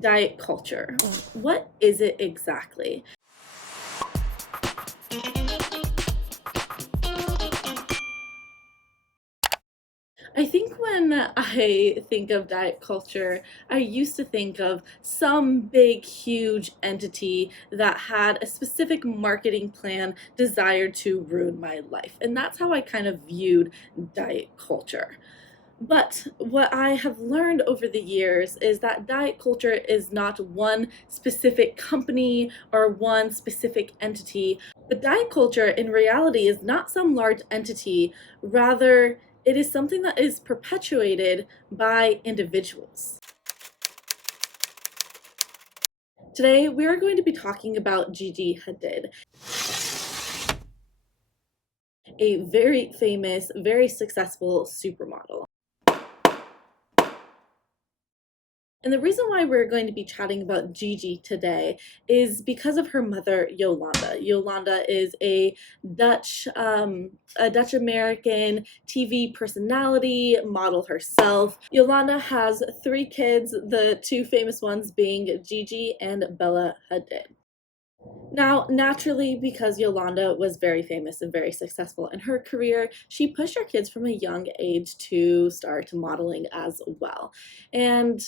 diet culture. What is it exactly? I think when I think of diet culture, I used to think of some big, huge entity that had a specific marketing plan desired to ruin my life. And that's how I kind of viewed diet culture. But what I have learned over the years is that diet culture is not one specific company or one specific entity. But diet culture in reality is not some large entity, rather, it is something that is perpetuated by individuals. Today, we are going to be talking about Gigi Hadid, a very famous, very successful supermodel. And the reason why we're going to be chatting about Gigi today is because of her mother, Yolanda. Yolanda is a Dutch American TV personality, model herself. Yolanda has 3 kids, the 2 famous ones being Gigi and Bella Hadid. Now, naturally, because Yolanda was very famous and very successful in her career, she pushed her kids from a young age to start modeling as well. And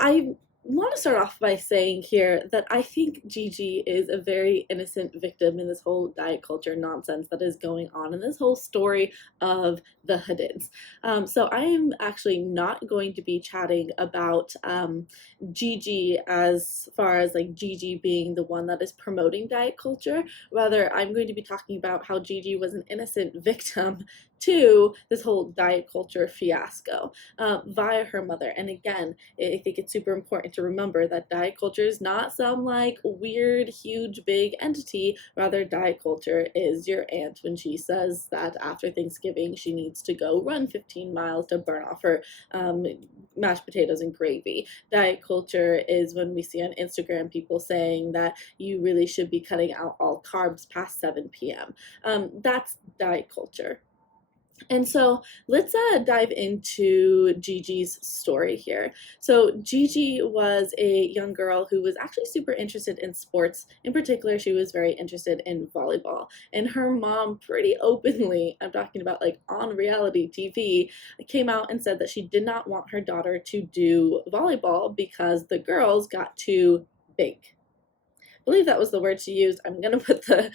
I want to start off by saying here that I think Gigi is a very innocent victim in this whole diet culture nonsense that is going on in this whole story of the Hadids. So I am actually not going to be chatting about Gigi as far as like Gigi being the one that is promoting diet culture. Rather, I'm going to be talking about how Gigi was an innocent victim to this whole diet culture fiasco via her mother. And again, I think it's super important to remember that diet culture is not some like weird, huge, big entity. Rather, diet culture is your aunt when she says that after Thanksgiving she needs to go run 15 miles to burn off her mashed potatoes and gravy. Diet culture is when we see on Instagram people saying that you really should be cutting out all carbs past 7 p.m. That's diet culture. And so let's dive into Gigi's story here. So Gigi was a young girl who was actually super interested in sports. In particular, she was very interested in volleyball. And her mom pretty openly, I'm talking about like on reality TV, came out and said that she did not want her daughter to do volleyball because the girls got too big. I believe that was the word she used. I'm gonna put the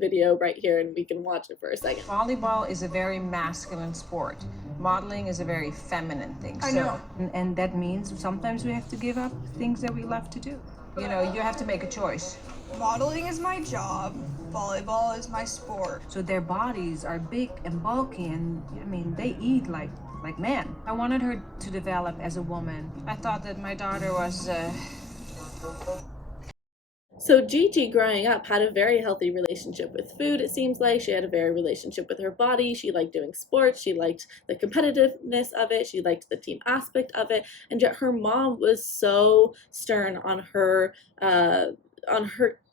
video right here and we can watch it for a second. Volleyball is a very masculine sport. Modeling is a very feminine thing. I know. And that means sometimes we have to give up things that we love to do. You know, you have to make a choice. Modeling is my job. Volleyball is my sport. So their bodies are big and bulky, and I mean, they eat like men. I wanted her to develop as a woman. I thought that my daughter was So Gigi, growing up, had a very healthy relationship with food, it seems like. She had a very relationship with her body. She liked doing sports. She liked the competitiveness of it. She liked the team aspect of it. And yet her mom was so stern on her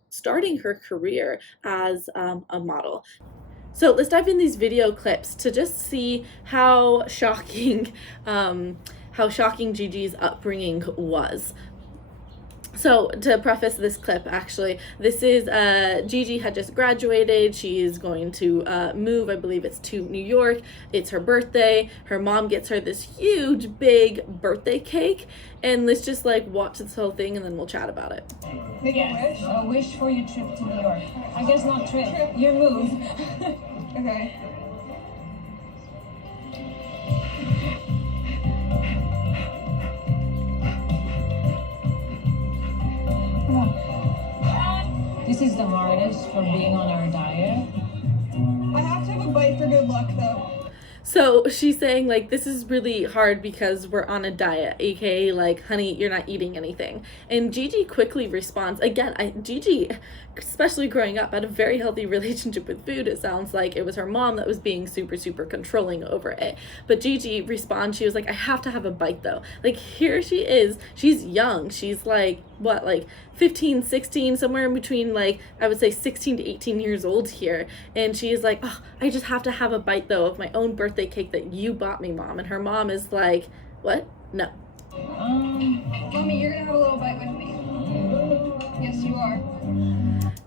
starting her career as a model. So let's dive in these video clips to just see how shocking Gigi's upbringing was. So to preface this clip, actually, this is Gigi had just graduated. She is going to move, I believe it's to New York. It's her birthday. Her mom gets her this huge, big birthday cake. And let's just like watch this whole thing and then we'll chat about it. Make a wish? A wish for your trip to New York. I guess not trip, your move. Okay. This is the hardest for being on our diet. I have to have a bite for good luck, though. So she's saying like this is really hard because we're on a diet, aka like honey, you're not eating anything. And Gigi quickly responds again. Gigi, especially growing up, had a very healthy relationship with food. It sounds like it was her mom that was being super controlling over it. But Gigi responds, she was like, I have to have a bite though. Like here she is, she's young, she's like what, like 15, 16, somewhere in between, like I would say 16 to 18 years old here. And she is like, oh, I just have to have a bite though of my own birthday cake that you bought me, mom. And her mom is like, what? No. Mommy, you're gonna have a little bite with me. Yes, you are.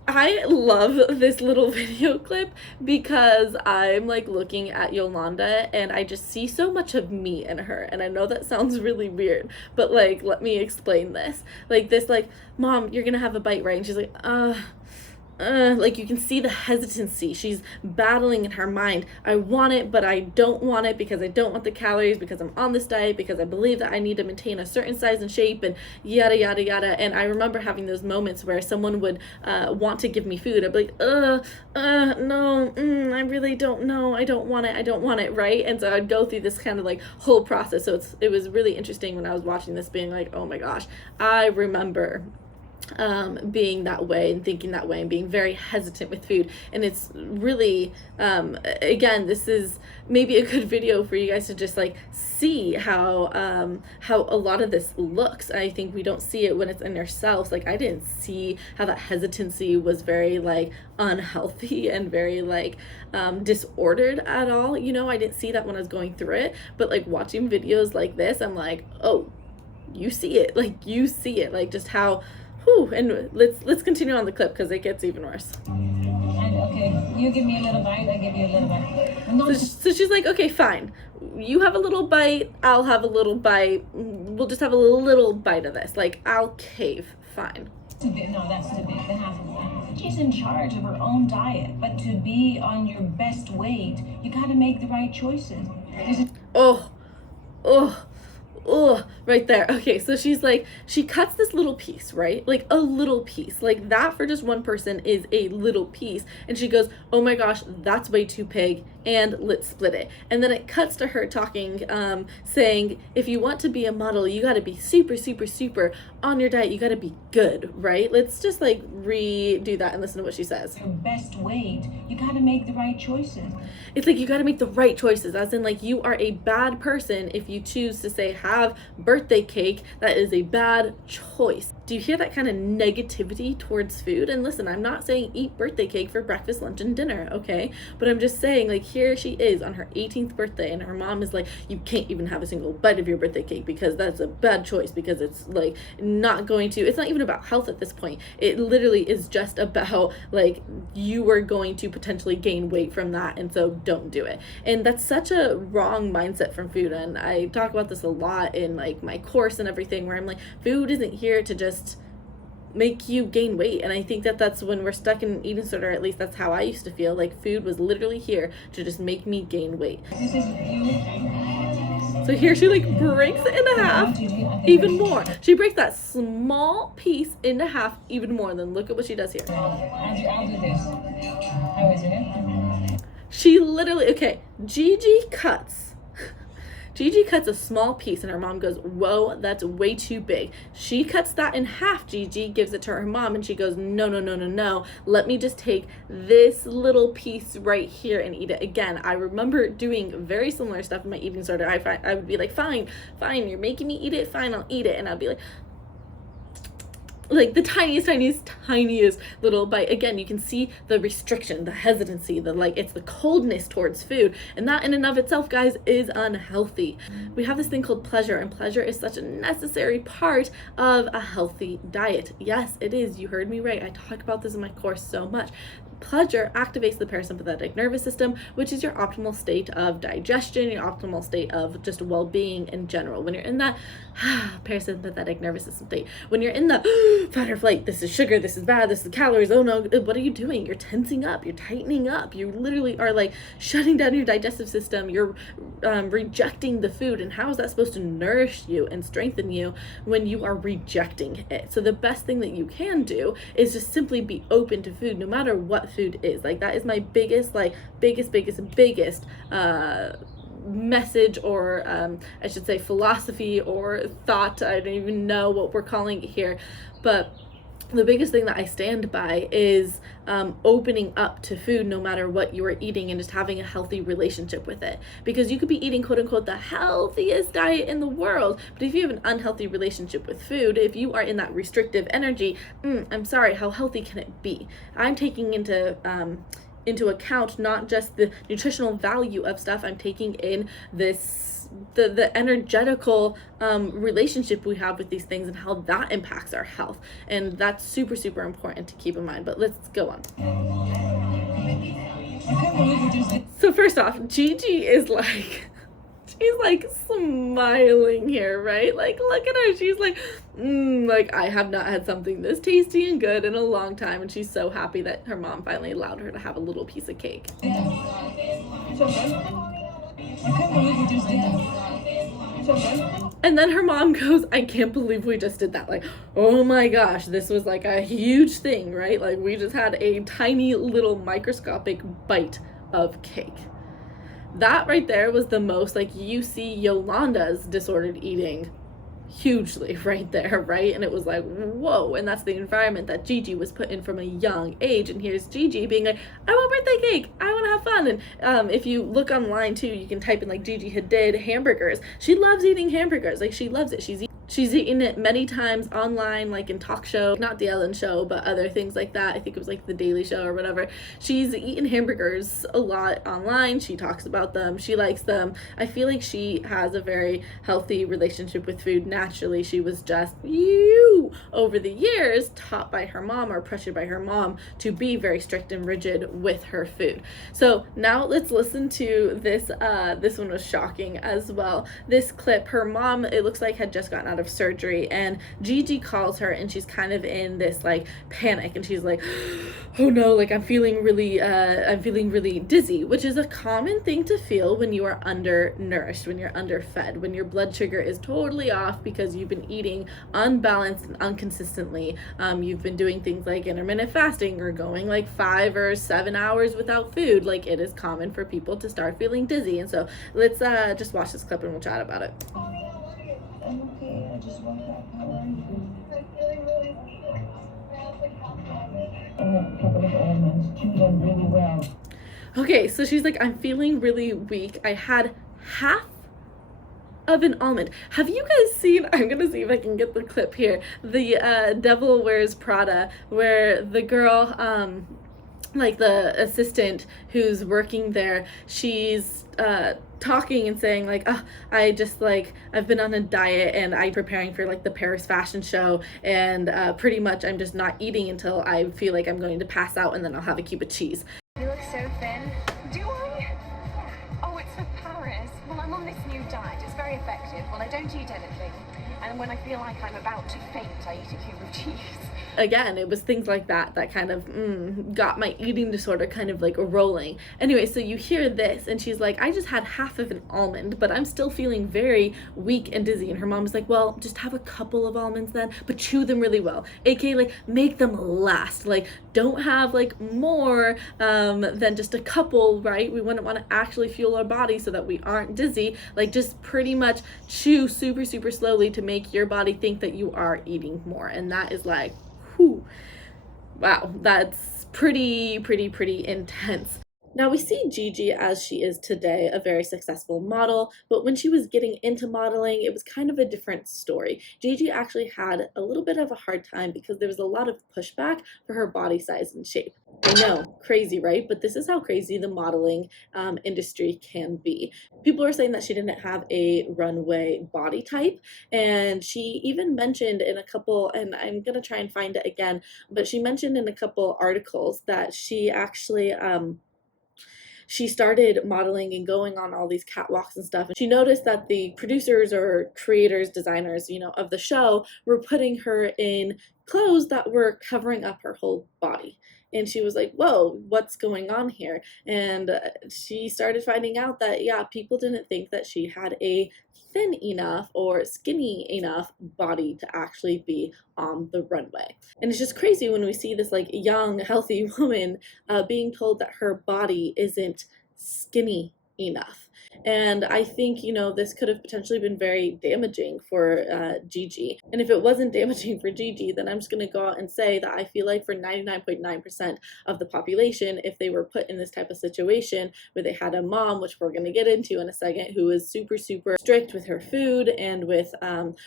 I love this little video clip because I'm like looking at Yolanda and I just see so much of me in her. And I know that sounds really weird, but like, let me explain this. Like this, like, Mom, you're gonna have a bite, right? And she's like, like you can see the hesitancy. She's battling in her mind. I want it, but I don't want it because I don't want the calories, because I'm on this diet, because I believe that I need to maintain a certain size and shape, and yada yada yada. And I remember having those moments where someone would want to give me food. I'd be like, no, I really don't know. I don't want it, right? And so I'd go through this kind of like whole process. So it was really interesting when I was watching this, being like, oh my gosh, I remember being that way and thinking that way and being very hesitant with food. And it's really again, this is maybe a good video for you guys to just like see how a lot of this looks. I think we don't see it when it's in ourselves. Like I didn't see how that hesitancy was very like unhealthy and very like disordered at all. You know, I didn't see that when I was going through it, but like watching videos like this, I'm like, oh, you see it, like just how. Whew, and let's continue on the clip because it gets even worse. And okay, you give me a little bite, I give you a little bite. So she's like, okay, fine. You have a little bite, I'll have a little bite. We'll just have a little bite of this. Like, I'll cave. Fine. Too big. No, that's too big. The half of that. She's in charge of her own diet, but to be on your best weight, you got to make the right choices. Oh, right there. Okay, so she's like, she cuts this little piece, right? Like a little piece. Like that for just one person is a little piece. And she goes, oh my gosh, that's way too big, and let's split it. And then it cuts to her talking, saying, if you want to be a model, you got to be super, super, super on your diet. You got to be good, right? Let's just like redo that and listen to what she says. Your best weight, you got to make the right choices. It's like you got to make the right choices, as in like you are a bad person if you choose to say have birthday cake. That is a bad choice. Do you hear that kind of negativity towards food? And listen, I'm not saying eat birthday cake for breakfast, lunch, and dinner, okay? But I'm just saying, like, here she is on her 18th birthday, and her mom is like, you can't even have a single bite of your birthday cake because that's a bad choice, because it's like not going to, it's not even about health at this point. It literally is just about like you are going to potentially gain weight from that, and so don't do it. And that's such a wrong mindset from food. And I talk about this a lot in like my course and everything, where I'm like, food isn't here to just make you gain weight. And I think that that's when we're stuck in an eating disorder. At least that's how I used to feel. Like food was literally here to just make me gain weight. This is you. So here she like breaks it in half even more. She breaks that small piece into half even more. And then look at what she does here. I'll do this. How is it? She literally, okay, Gigi cuts a small piece, and her mom goes, whoa, that's way too big. She cuts that in half, Gigi, gives it to her mom, and she goes, no. Let me just take this little piece right here and eat it. Again, I remember doing very similar stuff in my eating disorder. I would be like, fine, you're making me eat it, fine, I'll eat it. And I'd be like the tiniest little bite. Again, you can see the restriction, the hesitancy, the like, it's the coldness towards food, and that in and of itself, guys, is unhealthy. We have this thing called pleasure, and pleasure is such a necessary part of a healthy diet. Yes, it is. You heard me right. I talk about this in my course so much. Pleasure activates the parasympathetic nervous system, which is your optimal state of digestion, your optimal state of just well-being in general. When you're in that parasympathetic nervous system state, when you're in the fight or flight, this is sugar, this is bad, this is calories, oh no, what are you doing? You're tensing up, you're tightening up, you literally are like shutting down your digestive system, you're rejecting the food. And how is that supposed to nourish you and strengthen you when you are rejecting it? So the best thing that you can do is just simply be open to food, no matter what food is. Like that is my biggest message, or I should say philosophy or thought. I don't even know what we're calling it here, but the biggest thing that I stand by is opening up to food no matter what you are eating, and just having a healthy relationship with it. Because you could be eating quote unquote the healthiest diet in the world, but if you have an unhealthy relationship with food, if you are in that restrictive energy, I'm sorry, how healthy can it be? I'm taking into account not just the nutritional value of stuff, I'm taking in this the energetical relationship we have with these things and how that impacts our health. And that's super, super important to keep in mind. But let's go on. So first off, Gigi is like, she's like smiling here, right? Like, look at her. She's like, like, I have not had something this tasty and good in a long time. And she's so happy that her mom finally allowed her to have a little piece of cake. And then her mom goes, I can't believe we just did that. Like, oh my gosh, this was like a huge thing, right? Like, we just had a tiny little microscopic bite of cake. That right there was the most, like, you see Yolanda's disordered eating hugely right there, right? And it was like, whoa. And that's the environment that Gigi was put in from a young age. And here's Gigi being like, I want birthday cake, I want to have fun. And if you look online too, you can type in like Gigi Hadid hamburgers. She loves eating hamburgers. Like, she loves it. She's eaten it many times online, like in talk show, not the Ellen Show, but other things like that. I think it was like the Daily Show or whatever. She's eaten hamburgers a lot online. She talks about them. She likes them. I feel like she has a very healthy relationship with food naturally. She was just, over the years, taught by her mom or pressured by her mom to be very strict and rigid with her food. So now let's listen to this. This one was shocking as well. This clip, her mom, it looks like, had just gotten out of surgery, and Gigi calls her and she's kind of in this like panic, and she's like, oh no, like I'm feeling really dizzy, which is a common thing to feel when you are undernourished, when you're underfed, when your blood sugar is totally off because you've been eating unbalanced and inconsistently. You've been doing things like intermittent fasting or going like 5 or 7 hours without food. Like, it is common for people to start feeling dizzy. And so let's just watch this clip and we'll chat about it. I'm okay, I just woke up. How are you? I'm feeling really weak. I had a couple of almonds, chewed them really well. Okay, so she's like, I'm feeling really weak. I had half of an almond. Have you guys seen, I'm gonna see if I can get the clip here, the Devil Wears Prada, where the girl, like the assistant who's working there, she's talking and saying like, oh, I've been on a diet and I'm preparing for like the Paris fashion show, and pretty much I'm just not eating until I feel like I'm going to pass out, and then I'll have a cube of cheese. You look so thin. Do I? Oh, it's for Paris. Well, I'm on this new diet. It's very effective. Well, I don't eat anything. And when I feel like I'm about to faint, I eat a cube of cheese. Again, it was things like that that kind of got my eating disorder kind of like rolling. Anyway, so you hear this and she's like, I just had half of an almond, but I'm still feeling very weak and dizzy. And her mom's like, well, just have a couple of almonds then, but chew them really well. AKA, like, make them last. Like, don't have like more than just a couple, right? We wouldn't want to actually fuel our body so that we aren't dizzy. Like, just pretty much chew super, super slowly to make your body think that you are eating more. And that is like, whew, wow, that's pretty intense. Now we see Gigi as she is today, a very successful model, but when she was getting into modeling, it was kind of a different story. Gigi actually had a little bit of a hard time because there was a lot of pushback for her body size and shape. I know, crazy, right? But this is how crazy the modeling industry can be. People are saying that she didn't have a runway body type, and she even mentioned in a couple, and I'm gonna try and find it again, but she mentioned in a couple articles that she actually she started modeling and going on all these catwalks and stuff. And she noticed that the producers or creators, designers, of the show were putting her in clothes that were covering up her whole body. And she was like, whoa, what's going on here? And she started finding out that, yeah, people didn't think that she had a thin enough or skinny enough body to actually be on the runway. And it's just crazy when we see this like young, healthy woman being told that her body isn't skinny enough. And I think, this could have potentially been very damaging for Gigi. And if it wasn't damaging for Gigi, then I'm just going to go out and say that I feel like for 99.9% of the population, if they were put in this type of situation where they had a mom, which we're going to get into in a second, who was super, super strict with her food and with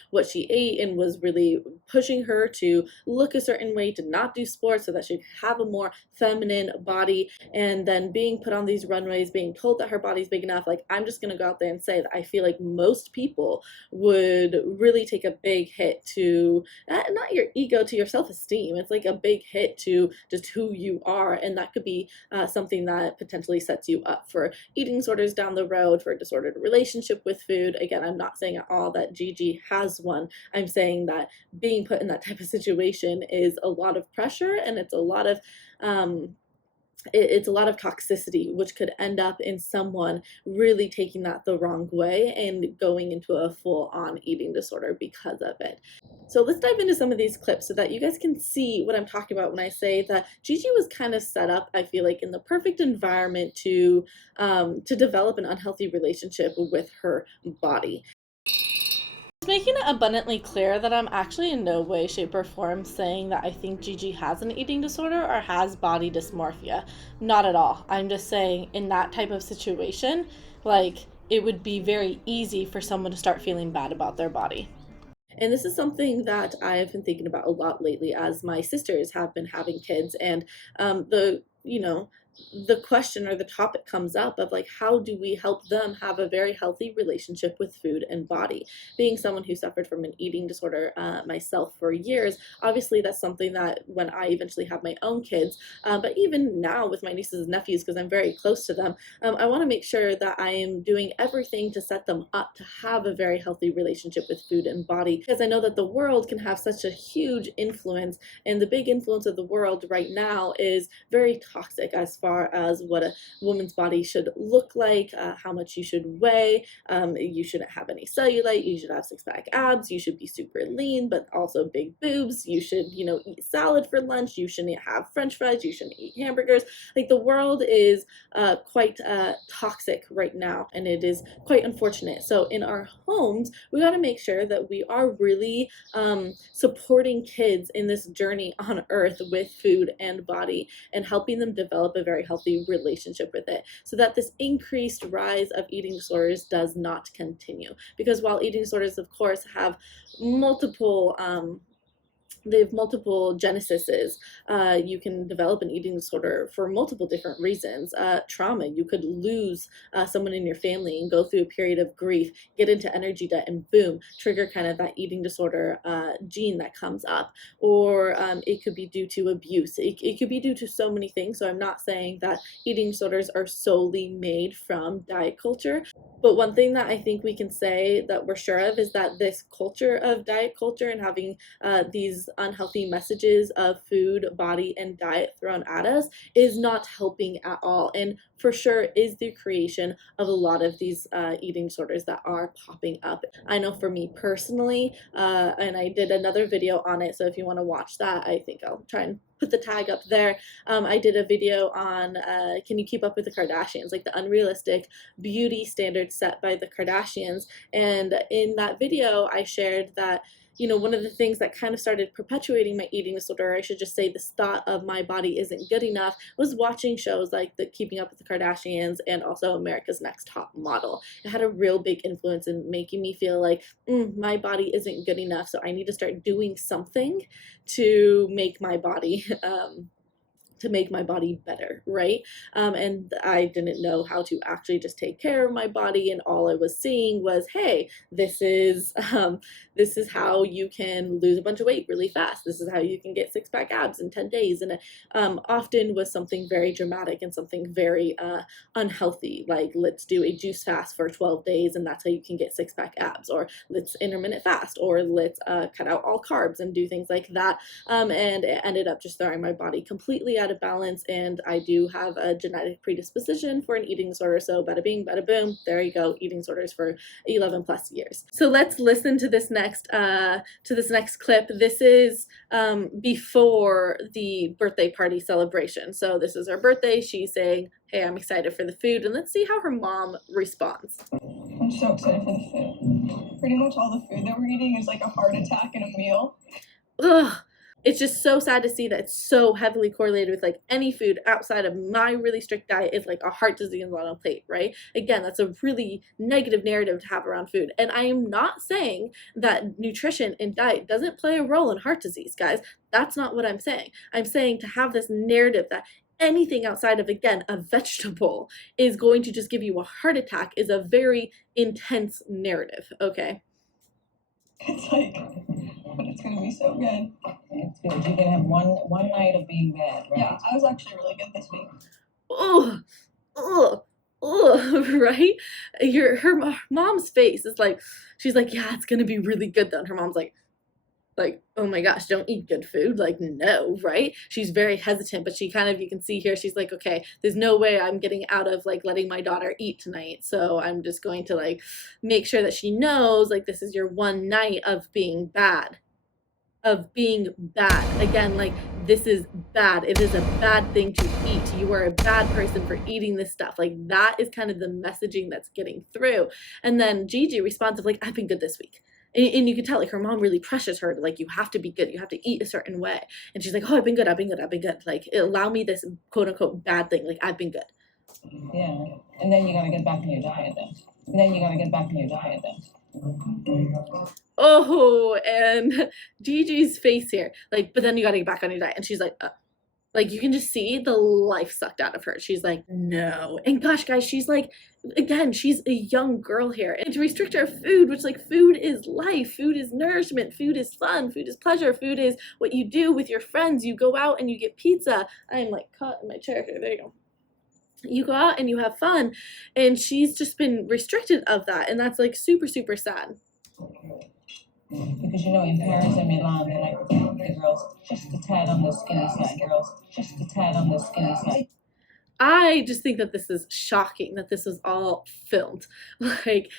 what she ate, and was really pushing her to look a certain way, to not do sports so that she could have a more feminine body, and then being put on these runways, being told that her body's big enough, like, I'm just gonna go out there and say that I feel like most people would really take a big hit to not your ego, to your self-esteem. It's like a big hit to just who you are, and that could be something that potentially sets you up for eating disorders down the road, for a disordered relationship with food. Again, I'm not saying at all that Gigi has one. I'm saying that being put in that type of situation is a lot of pressure, and it's a lot of it's a lot of toxicity, which could end up in someone really taking that the wrong way and going into a full-on eating disorder because of it. So let's dive into some of these clips so that you guys can see what I'm talking about when I say that Gigi was kind of set up, I feel like, in the perfect environment to develop an unhealthy relationship with her body. Making it abundantly clear that I'm actually in no way, shape, or form saying that I think Gigi has an eating disorder or has body dysmorphia. Not at all. I'm just saying in that type of situation, like, it would be very easy for someone to start feeling bad about their body. And this is something that I've been thinking about a lot lately as my sisters have been having kids, and the question or the topic comes up of like, how do we help them have a very healthy relationship with food and body? Being someone who suffered from an eating disorder myself for years, obviously that's something that when I eventually have my own kids, but even now with my nieces and nephews, because I'm very close to them, I want to make sure that I am doing everything to set them up to have a very healthy relationship with food and body, because I know that the world can have such a huge influence, and the big influence of the world right now is very toxic as far as what a woman's body should look like, how much you should weigh, you shouldn't have any cellulite, you should have six-pack abs, you should be super lean but also big boobs, you should eat salad for lunch, you shouldn't have french fries, you shouldn't eat hamburgers. Like, the world is quite toxic right now, and it is quite unfortunate. So in our homes, we got to make sure that we are really supporting kids in this journey on earth with food and body, and helping them develop a very healthy relationship with it, so that this increased rise of eating disorders does not continue. Because while eating disorders, of course, have multiple they have multiple genesises. You can develop an eating disorder for multiple different reasons. Trauma, you could lose someone in your family and go through a period of grief, get into energy debt, and boom, trigger kind of that eating disorder gene that comes up. Or it could be due to abuse. It could be due to so many things. So I'm not saying that eating disorders are solely made from diet culture. But one thing that I think we can say that we're sure of is that this culture of diet culture and having these unhealthy messages of food, body, and diet thrown at us is not helping at all, and for sure is the creation of a lot of these eating disorders that are popping up. I know for me personally, and I did another video on it, so if you want to watch that, I think I'll try and put the tag up there. I did a video on can you keep up with the Kardashians, like the unrealistic beauty standards set by the Kardashians. And in that video, I shared that one of the things that kind of started perpetuating my eating disorder, or I should just say this thought of my body isn't good enough, was watching shows like the Keeping Up with the Kardashians and also America's Next Top Model. It had a real big influence in making me feel like my body isn't good enough, so I need to start doing something to make my body better, right? And I didn't know how to actually just take care of my body, and all I was seeing was, hey, this is how you can lose a bunch of weight really fast. This is how you can get six-pack abs in 10 days. And often was something very dramatic and something very unhealthy, like, let's do a juice fast for 12 days and that's how you can get six-pack abs, or let's intermittent fast, or let's cut out all carbs and do things like that. And it ended up just throwing my body completely out of balance, and I do have a genetic predisposition for an eating disorder, so bada bing, bada boom, there you go, eating disorders for 11 plus years. So let's listen to this next clip. This is before the birthday party celebration. So this is her birthday. She's saying, hey, I'm excited for the food, and let's see how her mom responds. I'm so excited for the food. Pretty much all the food that we're eating is like a heart attack in a meal. Ugh. It's just so sad to see that it's so heavily correlated with like any food outside of my really strict diet is like a heart disease on a plate, right? Again, that's a really negative narrative to have around food. And I am not saying that nutrition and diet doesn't play a role in heart disease, guys. That's not what I'm saying. I'm saying to have this narrative that anything outside of, again, a vegetable is going to just give you a heart attack is a very intense narrative, okay? It's like, but it's gonna be so good. It's good. You're gonna have one night of being bad, right? Yeah, I was actually really good this week. Oh, oh, oh, right? Her mom's face is like, she's like, yeah, it's gonna be really good though. And her mom's like, oh my gosh, don't eat good food. Like, no, right? She's very hesitant, but she kind of, you can see here, she's like, okay, there's no way I'm getting out of like letting my daughter eat tonight. So I'm just going to like make sure that she knows like this is your one night of being bad. Again, like, this is bad. It is a bad thing to eat. You are a bad person for eating this stuff. Like, that is kind of the messaging that's getting through. And then Gigi responds of like, I've been good this week. And you can tell, like, her mom really pressures her to, like, you have to be good. You have to eat a certain way. And she's like, oh, I've been good. Like, allow me this quote-unquote bad thing. Like, I've been good. Yeah. And then you gotta get back on your diet then. Oh, and Gigi's face here. Like, but then you gotta get back on your diet. And she's like, like, you can just see the life sucked out of her. She's like, no. And gosh, guys, she's like, again, she's a young girl here. And to restrict her food, which, like, food is life. Food is nourishment. Food is fun. Food is pleasure. Food is what you do with your friends. You go out and you get pizza. I'm, like, caught in my chair here. There you go. You go out and you have fun. And she's just been restricted of that. And that's, like, super, super sad. Because you know, in Paris and Milan, they like the girls just a tad on the skinny side. I just think that this is shocking that this was all filmed. Like,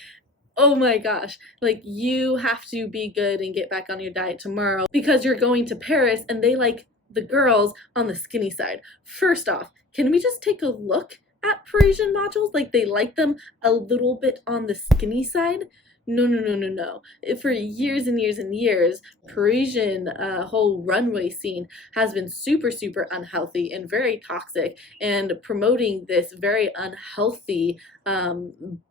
oh my gosh, like, you have to be good and get back on your diet tomorrow because you're going to Paris and they like the girls on the skinny side. First off, can we just take a look at Parisian models? Like, they like them a little bit on the skinny side? No. For years and years and years, Parisian whole runway scene has been super, super unhealthy and very toxic and promoting this very unhealthy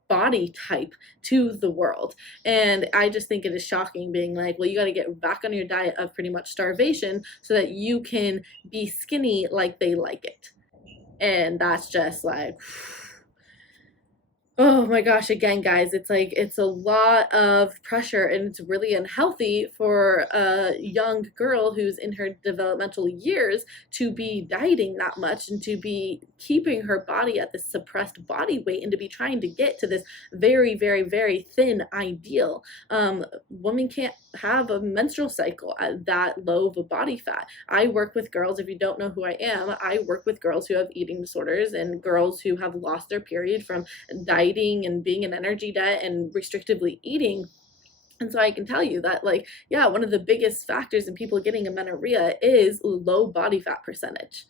body type to the world. And I just think it is shocking being like, well, you got to get back on your diet of pretty much starvation so that you can be skinny like they like it. And that's just like... Oh my gosh, again, guys, it's like, it's a lot of pressure and it's really unhealthy for a young girl who's in her developmental years to be dieting that much and to be keeping her body at this suppressed body weight and to be trying to get to this very, very, very thin ideal. Women can't have a menstrual cycle at that low of a body fat. I work with girls, if you don't know who I am, I work with girls who have eating disorders and girls who have lost their period from dieting and being an energy diet and restrictively eating. And so I can tell you that, like, yeah, one of the biggest factors in people getting amenorrhea is low body fat percentage.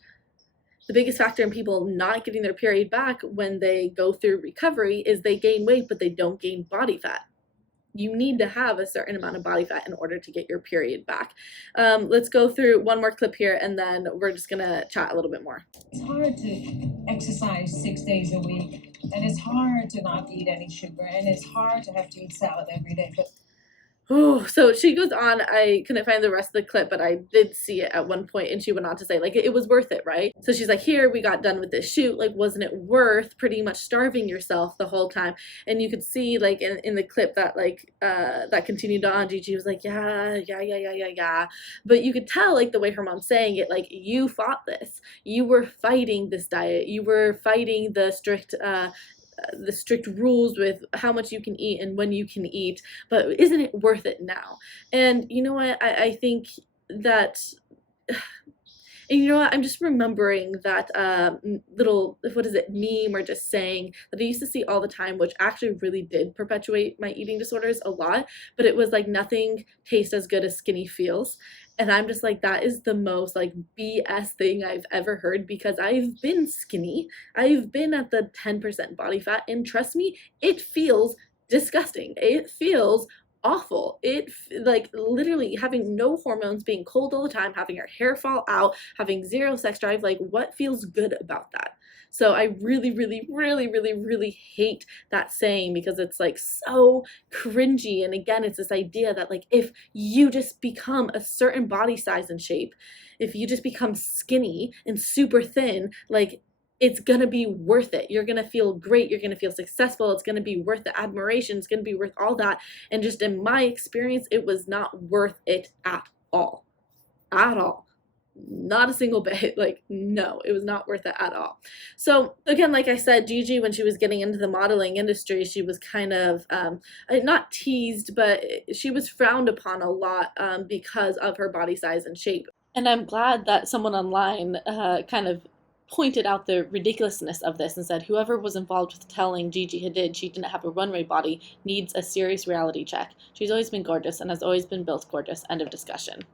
The biggest factor in people not getting their period back when they go through recovery is they gain weight, but they don't gain body fat. You need to have a certain amount of body fat in order to get your period back. Let's go through one more clip here and then we're just gonna chat a little bit more. It's hard to exercise 6 days a week, and it's hard to not eat any sugar, and it's hard to have to eat salad every day. But Oh, so she goes on, I couldn't find the rest of the clip, but I did see it at one point, and she went on to say, like, it was worth it, right? So she's like, here, we got done with this shoot, like, wasn't it worth pretty much starving yourself the whole time? And you could see, like, in the clip that, like, that continued on, Gigi was like, yeah. But you could tell, like, the way her mom's saying it, like, you fought this. You were fighting this diet. You were fighting the strict rules with how much you can eat and when you can eat, but isn't it worth it now? And you know what, I think that, and you know what, I'm just remembering that little, what is it, meme or just saying that I used to see all the time, which actually really did perpetuate my eating disorders a lot, but it was like, nothing tastes as good as skinny feels. And I'm just like, that is the most like BS thing I've ever heard, because I've been skinny. I've been at the 10% body fat, and trust me, it feels disgusting. It feels awful. It, like, literally having no hormones, being cold all the time, having your hair fall out, having zero sex drive, like, what feels good about that? So I really, really, really, really, really hate that saying because it's like so cringy. And again, it's this idea that like if you just become a certain body size and shape, if you just become skinny and super thin, like it's gonna be worth it. You're gonna feel great. You're gonna feel successful. It's gonna be worth the admiration. It's gonna be worth all that. And just in my experience, it was not worth it at all. At all. Not a single bit. Like, no, it was not worth it at all. So again, like I said, Gigi, when she was getting into the modeling industry, she was kind of not teased, but she was frowned upon a lot because of her body size and shape. And I'm glad that someone online kind of pointed out the ridiculousness of this and said whoever was involved with telling Gigi Hadid she didn't have a runway body needs a serious reality check. She's always been gorgeous and has always been built gorgeous. End of discussion.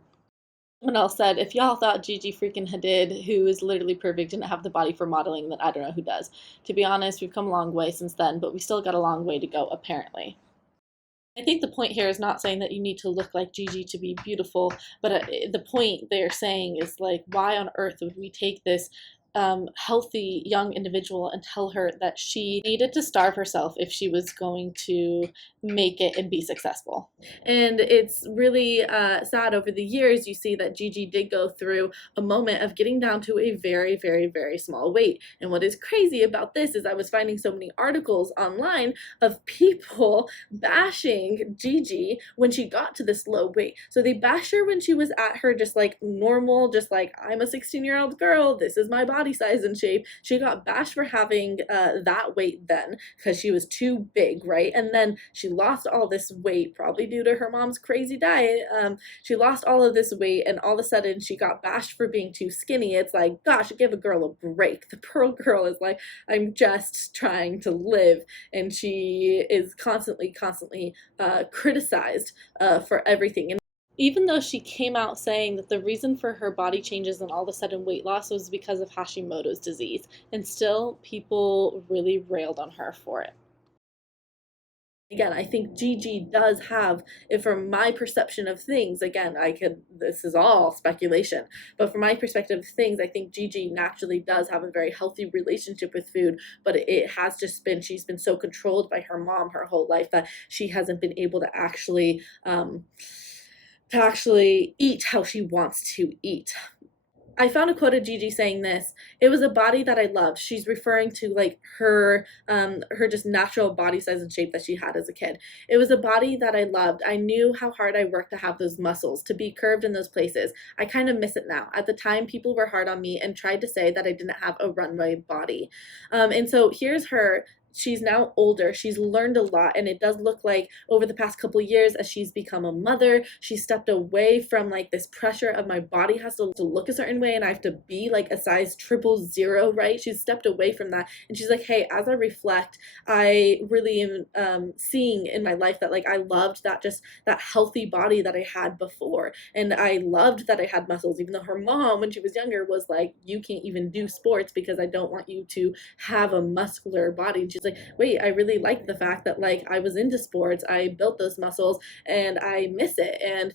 Someone else said, if y'all thought Gigi freaking Hadid, who is literally perfect, didn't have the body for modeling, then I don't know who does. To be honest, we've come a long way since then, but we still got a long way to go, apparently. I think the point here is not saying that you need to look like Gigi to be beautiful, but the point they're saying is like, why on earth would we take this healthy young individual and tell her that she needed to starve herself if she was going to make it and be successful? And it's really sad. Over the years you see that Gigi did go through a moment of getting down to a very, very, very small weight. And what is crazy about this is I was finding so many articles online of people bashing Gigi when she got to this low weight. So they bashed her when she was at her just like normal, just like, I'm a 16-year-old girl, this is my body size and shape. She got bashed for having that weight then because she was too big, right? And then she lost all this weight, probably due to her mom's crazy diet. She lost all of this weight, and all of a sudden she got bashed for being too skinny. It's like, gosh, give a girl a break. The poor girl is like, I'm just trying to live, and she is constantly criticized for everything. And even though she came out saying that the reason for her body changes and all of a sudden weight loss was because of Hashimoto's disease, and still people really railed on her for it. Again, I think Gigi does have, if from my perception of things, again, this is all speculation, but from my perspective of things, I think Gigi naturally does have a very healthy relationship with food, but it has just been, she's been so controlled by her mom her whole life that she hasn't been able to actually eat how she wants to eat. I found a quote of Gigi saying this: it was a body that I loved. She's referring to like her just natural body size and shape that she had as a kid. It was a body that I loved. I knew how hard I worked to have those muscles, to be curved in those places. I kind of miss it now. At the time, people were hard on me and tried to say that I didn't have a runway body. And so here's her. She's now older. She's learned a lot, and it does look like over the past couple years as she's become a mother, she stepped away from like this pressure of my body has to look a certain way and I have to be like a size 000, right? She's stepped away from that, and she's like, hey, as I reflect, I really am seeing in my life that like I loved that, just that healthy body that I had before, and I loved that I had muscles, even though her mom when she was younger was like, you can't even do sports because I don't want you to have a muscular body. And she's like, wait, I really like the fact that like I was into sports, I built those muscles, and I miss it. And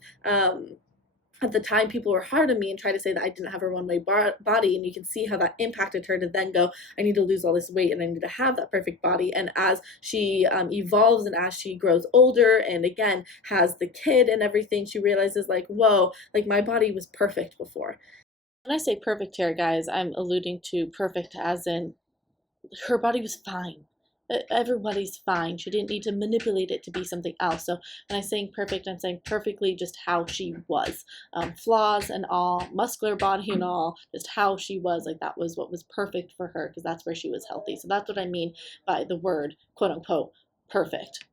at the time people were hard on me and tried to say that I didn't have a runway body, and you can see how that impacted her to then go, I need to lose all this weight and I need to have that perfect body. And as she evolves and as she grows older and again has the kid and everything, she realizes like, whoa, like my body was perfect before. When I say perfect here, guys, I'm alluding to perfect as in her body was fine. Everybody's fine. She didn't need to manipulate it to be something else. So when I'm saying perfect, I'm saying perfectly just how she was. Flaws and all, muscular body and all, just how she was. Like that was what was perfect for her because that's where she was healthy. So that's what I mean by the word, quote unquote, perfect.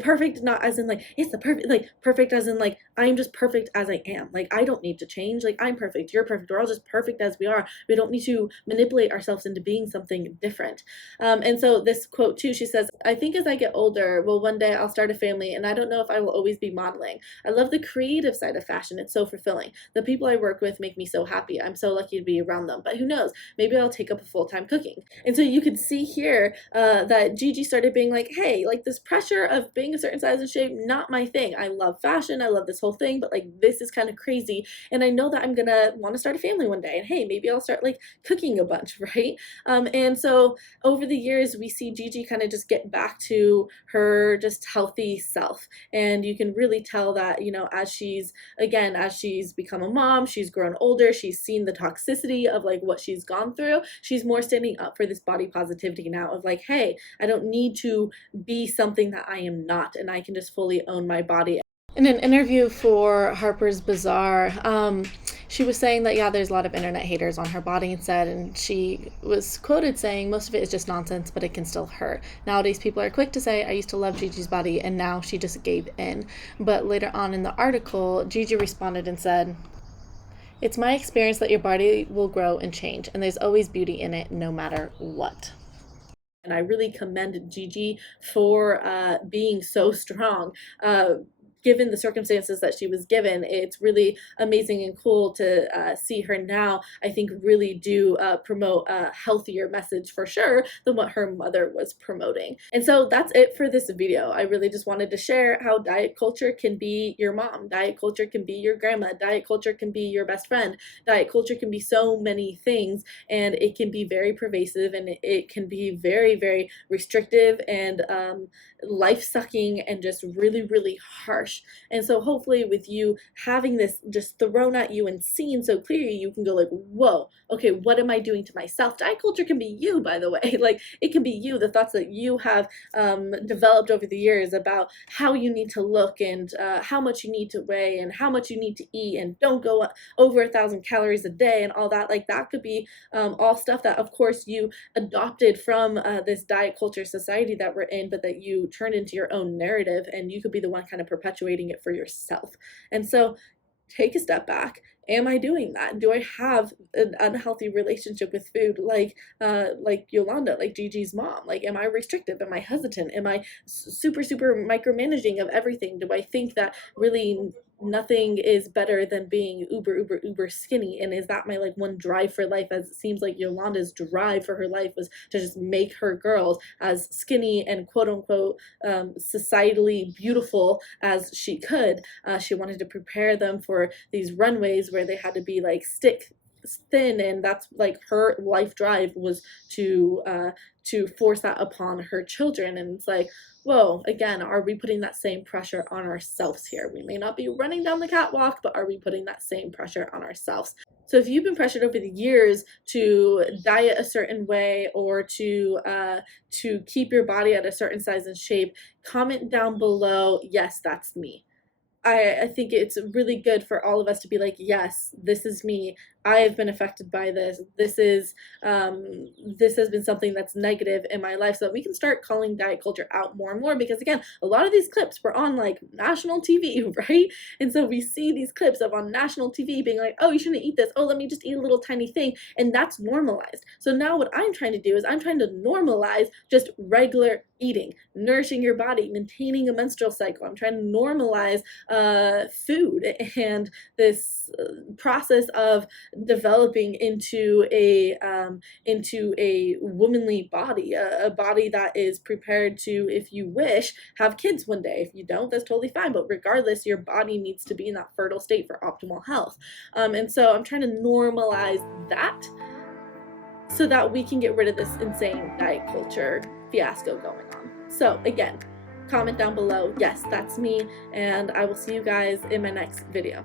Perfect not as in like it's the perfect, like perfect as in like I'm just perfect as I am, like I don't need to change, like I'm perfect, you're perfect, we're all just perfect as we are. We don't need to manipulate ourselves into being something different. And so this quote too, she says, I think as I get older, well, one day I'll start a family and I don't know if I will always be modeling. I love the creative side of fashion. It's so fulfilling. The people I work with make me so happy. I'm so lucky to be around them, but who knows, maybe I'll take up a full-time cooking. And so you could see here that Gigi started being like, hey, like this pressure of being a certain size and shape, not my thing. I love fashion. I love this whole whole thing, but like this is kind of crazy, and I know that I'm gonna want to start a family one day, and hey, maybe I'll start like cooking a bunch, right? And so over the years we see Gigi kind of just get back to her just healthy self, and you can really tell that, you know, as she's become a mom, she's grown older, she's seen the toxicity of like what she's gone through, she's more standing up for this body positivity now of like, hey, I don't need to be something that I am not, and I can just fully own my body. In an interview for Harper's Bazaar, she was saying that, yeah, there's a lot of internet haters on her body and said, and she was quoted saying, most of it is just nonsense, but it can still hurt. Nowadays, people are quick to say, I used to love Gigi's body, and now she just gave in. But later on in the article, Gigi responded and said, it's my experience that your body will grow and change, and there's always beauty in it, no matter what. And I really commend Gigi for being so strong. Given the circumstances that she was given, it's really amazing and cool to see her now, I think, really do promote a healthier message for sure than what her mother was promoting. And so that's it for this video. I really just wanted to share how diet culture can be your mom, diet culture can be your grandma, diet culture can be your best friend, diet culture can be so many things, and it can be very pervasive, and it can be very, very restrictive and life-sucking and just really, really harsh. And so hopefully with you having this just thrown at you and seen so clearly, you can go like, whoa, okay, what am I doing to myself? Diet culture can be you, by the way. Like, it can be you, the thoughts that you have developed over the years about how you need to look, and how much you need to weigh, and how much you need to eat, and don't go over 1,000 calories a day, and all that. Like, that could be all stuff that, of course, you adopted from this diet culture society that we're in, but that you turned into your own narrative, and you could be the one kind of perpetuating it for yourself. And so take a step back. Am I doing that? Do I have an unhealthy relationship with food like Yolanda, like Gigi's mom? Like, am I restrictive? Am I hesitant? Am I super micromanaging of everything? Do I think that really nothing is better than being uber skinny? And is that my like one drive for life, as it seems like Yolanda's drive for her life was to just make her girls as skinny and quote unquote societally beautiful as she could. She wanted to prepare them for these runways where they had to be like stick thin, and that's like her life drive was to force that upon her children. And it's like, whoa, again, are we putting that same pressure on ourselves here? We may not be running down the catwalk, but are we putting that same pressure on ourselves? So if you've been pressured over the years to diet a certain way, or to keep your body at a certain size and shape, comment down below, yes, that's me. I think it's really good for all of us to be like, yes, this is me. I have been affected by this. This has been something that's negative in my life, so that we can start calling diet culture out more and more. Because again, a lot of these clips were on like national TV, right? And so we see these clips of on national TV being like, oh, you shouldn't eat this. Oh, let me just eat a little tiny thing. And that's normalized. So now what I'm trying to do is I'm trying to normalize just regular eating, nourishing your body, maintaining a menstrual cycle. I'm trying to normalize food and this process of developing into a womanly body, a body that is prepared to, if you wish, have kids one day. If you don't, that's totally fine, but regardless, your body needs to be in that fertile state for optimal health. And so I'm trying to normalize that so that we can get rid of this insane diet culture fiasco going on. So again, comment down below, yes, that's me, and I will see you guys in my next video.